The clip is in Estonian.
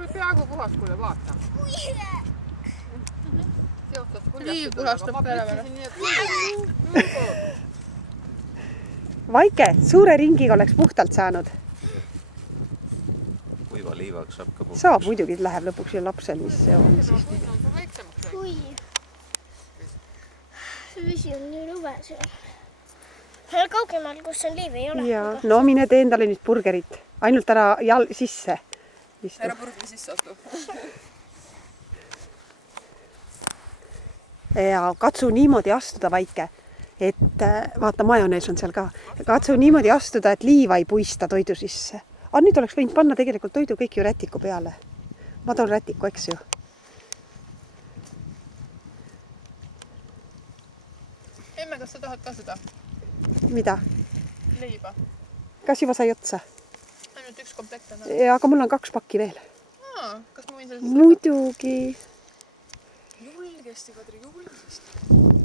Kuule peaaegu puhas, kuule vaata. Liiv puhastab peale. Vaike, suure ringiga oleks puhtalt saanud. Kuiva liivaks saab ka puhtalt. Saab muidugi, läheb lõpuks ju lapsel, mis see on siis. Ui. See vesi on nii rõve seal. Seal kaugemal, kus on liiv, ei ole. Jaa, no mine tee endale nüüd burgerit. Ainult ära sisse. Ära burgeri sisse atu. Ja katsu niimoodi astuda, Vaike, et vaata, majonees on seal ka. Katsu niimoodi astuda, et liiva ei puista toidu sisse. Aga nüüd oleks võinud panna tegelikult toidu kõik ju rätiku peale. Ma toon rätiku, eks ju. Emme, kas sa tahad ka seda Mida? leiba? Kas juba sai otsa? Ainult üks komplekt on. Aga mul on 2 pakki veel. Kas ma võin sellest Muidugi. julgesti, Kadri, julgesti.